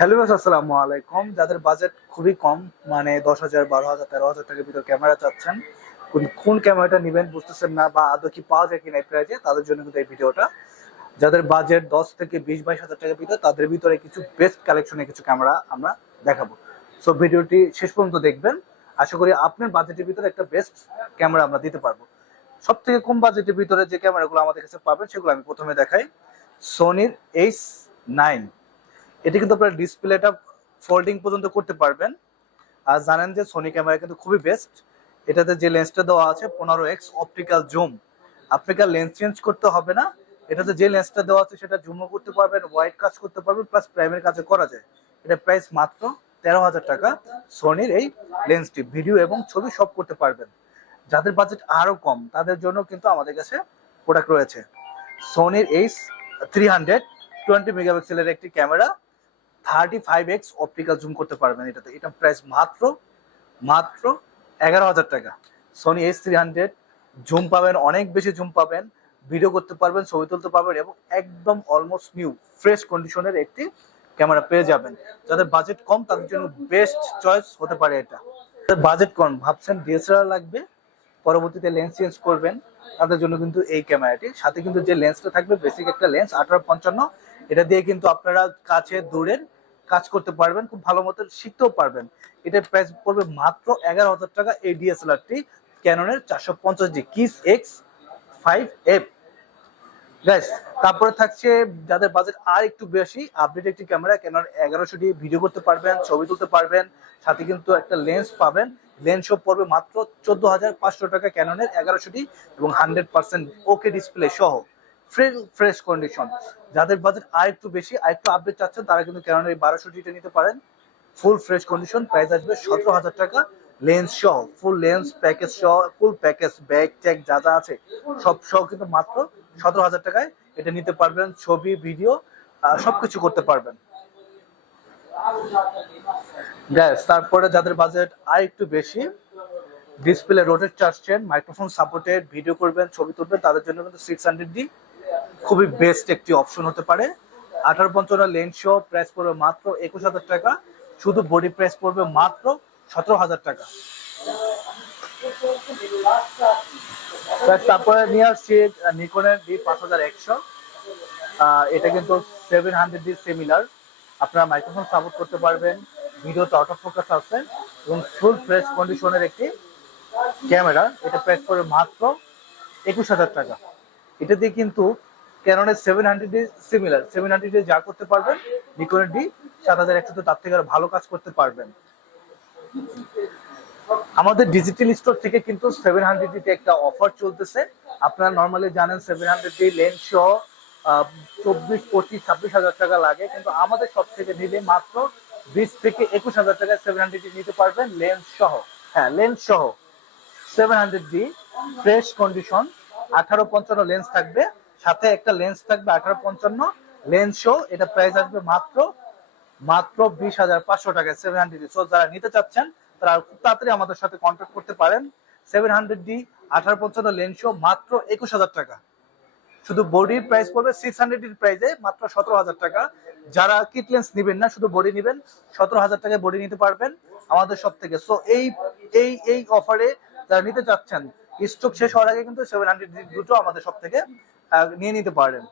Hello guys, আসসালামু আলাইকুম। যাদের বাজেট খুবই কম, মানে 10,000, 12,000, 13,000 টাকার ভিতর ক্যামেরা চাচ্ছেন, কোন ক্যামেরাটা নেবেন বুঝতেছেন না বা আদৌ কি পাওয়া যায় কিনা এই প্রাইজে, তাদের জন্য কিন্তু এই ভিডিওটা। যাদের বাজেট 10 থেকে 20-22 হাজার টাকার ভিতর, তাদের ভিতরে কিছু বেস্ট কালেকশনের কিছু ক্যামেরা আমরা দেখাবো। সো ভিডিওটি শেষ পর্যন্ত দেখবেন। আশা করি আপনার বাজেটের ভিতরে একটা বেস্ট ক্যামেরা আমরা দিতে পারবো। সব থেকে কম বাজেটের ভিতরে যে ক্যামেরাগুলো আমাদের কাছে পাবেন সেগুলো আমি প্রথমে দেখাই। সোনির H9, এটা কিন্তু আপনার ডিসপ্লেটা ফোল্ডিং পর্যন্ত করতে পারবেন। আর জানেন যে সোনি ক্যামেরা কিন্তু খুবই বেস্ট। এটাতে যে লেন্সটা দেওয়া আছে 15x অপটিক্যাল জুম, আপনাকে লেন্স চেঞ্জ করতে হবে না। এটাতে যে লেন্সটা দেওয়া আছে সেটা জুমও করতে পারবেন, ওয়াইড কাজ করতে পারবেন, প্লাস প্রাইমের কাজও করা যায়। এটা প্রাইস মাত্র 13,000 টাকা। সোনির এই লেন্সটি ভিডিও এবং ছবি সব করতে পারবেন। যাদের বাজেট আরো কম তাদের জন্য কিন্তু আমাদের কাছে প্রোডাক্ট রয়েছে। সোনির H300 20 মেগাপিক্সেলের একটি ক্যামেরা, 35x অপটিক্যাল জুম করতে পারবেন। এটা প্রাইস মাত্র মাত্র 11,000 টাকা। সোনি H300 জুম পাবেন, অনেক বেশি জুম পাবেন, ভিডিও করতে পারবেন, ছবি তুলতে পারবেন এবং একদম অলমোস্ট নিউ ফ্রেশ কন্ডিশনের একটি ক্যামেরা পেয়ে যাবেন। যাদের বাজেট কম তাদের জন্য বেস্ট চয়েস হতে পারে এটা। বাজেট কম ভাবছেন ডিএসএলআর লাগবে, পরবর্তীতে লেন্স চেঞ্জ করবেন, তাদের জন্য কিন্তু এই ক্যামেরাটি। সাথে কিন্তু যে লেন্সটা থাকবে বেসিক একটা লেন্স 18-55, এটা দিয়ে কিন্তু আপনারা কাছে দূরের কাজ করতে পারবেন, খুব ভালো মতো শিখতেও পারবেন। এটার প্রাইস পড়বে মাত্র 11,000 টাকা। এই ডিএসএলআরটি ক্যাননের 450D কিস X5F গাইস। তারপরে থাকছে যাদের বাজেট আর একটু বেশি, আপডেট একটি ক্যামেরা ক্যানন 1100D, ভিডিও করতে পারবেন, ছবি তুলতে পারবেন, সাথে কিন্তু একটা লেন্স পাবেন। লেন্স সব পড়বে মাত্র 14,500 টাকা ক্যাননের 1100D এবং 100% ওকে ডিসপ্লে সহ ফ্রেশ কন্ডিশন। যাদের বাজেট আর একটু বেশি, আর একটু আপডেট চাচ্ছেন, তারা কিন্তু ক্যাননের 1200Dটা নিতে পারেন। ফুল ফ্রেশ কন্ডিশন, প্রাইস আসবে 17,000 টাকা। লেন্স সহ, ফুল লেন্স প্যাকেজ সহ, ফুল প্যাকেজ ব্যাগ ট্যাগ যা যা আছে সব সহ কিন্তু মাত্র 17,000 টাকায় এটা নিতে পারবেন। ছবি ভিডিও সবকিছু করতে পারবেন গ্যাস। তারপরে যাদের বাজেট আর একটু বেশি, ডিসপ্লে রোটেট চাচ্ছেন, মাইক্রোফোন সাপোর্টেড, ভিডিও করবেন, ছবি তুলবেন, তাদের জন্য কিন্তু 600D খুবই বেস্ট একটি অপশন হতে পারে। 18-55 লেন্স সহ, প্রাইস পড়বে মাত্র 21,000 টাকা। শুধু বডি প্রাইস পড়বে মাত্র 17,000 টাকা। তারপরে নিয়ে আসছি নিকনের D5100। এটা কিন্তু 700D সিমিলার। আপনারা মাইক্রোফোন সাপোর্ট করতে পারবেন, ভিডিওতে অটো ফোকাস আছে এবং ফুল ফ্রেশ কন্ডিশনের একটি ক্যামেরা। এটা প্রাইস পড়বে মাত্র 21,000 টাকা। এটা দিয়ে কিন্তু ক্যাননের 700D সিমিলার, 700D যা করতে পারবেন নিকনের D7100 তার থেকে আরো ভালো কাজ করতে পারবেন। আমাদের ডিজিটাল স্টোর থেকে কিন্তু 700D তে একটা অফার চলতেছে। আপনারা নর্মালি জানেন 700D লেন্স সহ 24, 25, 26 হাজার টাকা লাগে, কিন্তু আমাদের সব থেকে নিলে মাত্র 20 থেকে 21 হাজার টাকায় 700D নিতে পারবেন লেন্স সহ। হ্যাঁ, লেন্স সহ 700D ফ্রেশ কন্ডিশন, 18-55 লেন্স থাকবে, সাথে একটা লেন্স থাকবে 18-55 লেন্স সহ। এটা প্রাইস আসবে মাত্র মাত্র 20,500 টাকায় 700D। সো যারা নিতে চাচ্ছেন তারা খুব তাড়াতাড়ি আমাদের সাথে কন্ট্যাক্ট করতে পারেন। 700D 18-55 লেন্স সহ মাত্র 21,000 টাকা। শুধু বডির প্রাইস পড়বে 600D প্রাইসে মাত্র 17,000 টাকা। যারা কিট লেন্স নেবেন না, শুধু বডি নেবেন, 17,000 টাকায় বডি নিতে পারবেন আমাদের সব থেকে। সো এই এই এই অফারে যারা নিতে চাচ্ছেন, স্টক শেষ হওয়ার আগে কিন্তু 700D দুটো আমাদের সব থেকে নিয়ে নিতে পারেন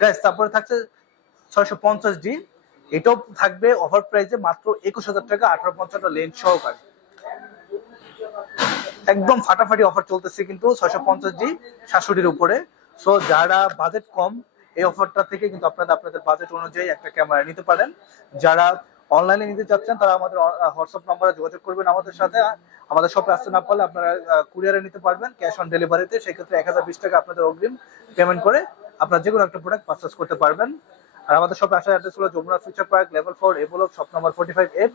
গাইস। তারপরে থাকছে 650D, এটাও থাকবে অফার প্রাইসে মাত্র 21,000 টাকা, 18-55 লেন্স সহকারে। একদম ফাটাফাটি অফার চলতেছে কিন্তু 650D 700Dর উপরে। সো যারা বাজেট কম, এই অফারটা থেকে কিন্তু আপনারা আপনাদের বাজেট অনুযায়ী একটা ক্যামেরা নিতে পারেন। যারা অনলাইনে নিতে চাচ্ছেন তারা আমাদের হোয়াটসঅ্যাপ নাম্বারে যোগাযোগ করবেন আমাদের সাথে। আমাদের শপে আসতে না পারলে আপনারা কুরিয়ারে নিতে পারবেন ক্যাশ অন ডেলিভারিতে। সেক্ষেত্রে 1020 টাকা আপনাদের অগ্রিম পেমেন্ট করে আপনারা যে কোনো একটা প্রোডাক্ট পারচেজ করতে পারবেন। আর আমাদের শপে আসার অ্যাড্রেস হলো যমুনা ফিউচার পার্ক, লেভেল 4, এ ব্লক, শপ নাম্বার 45F।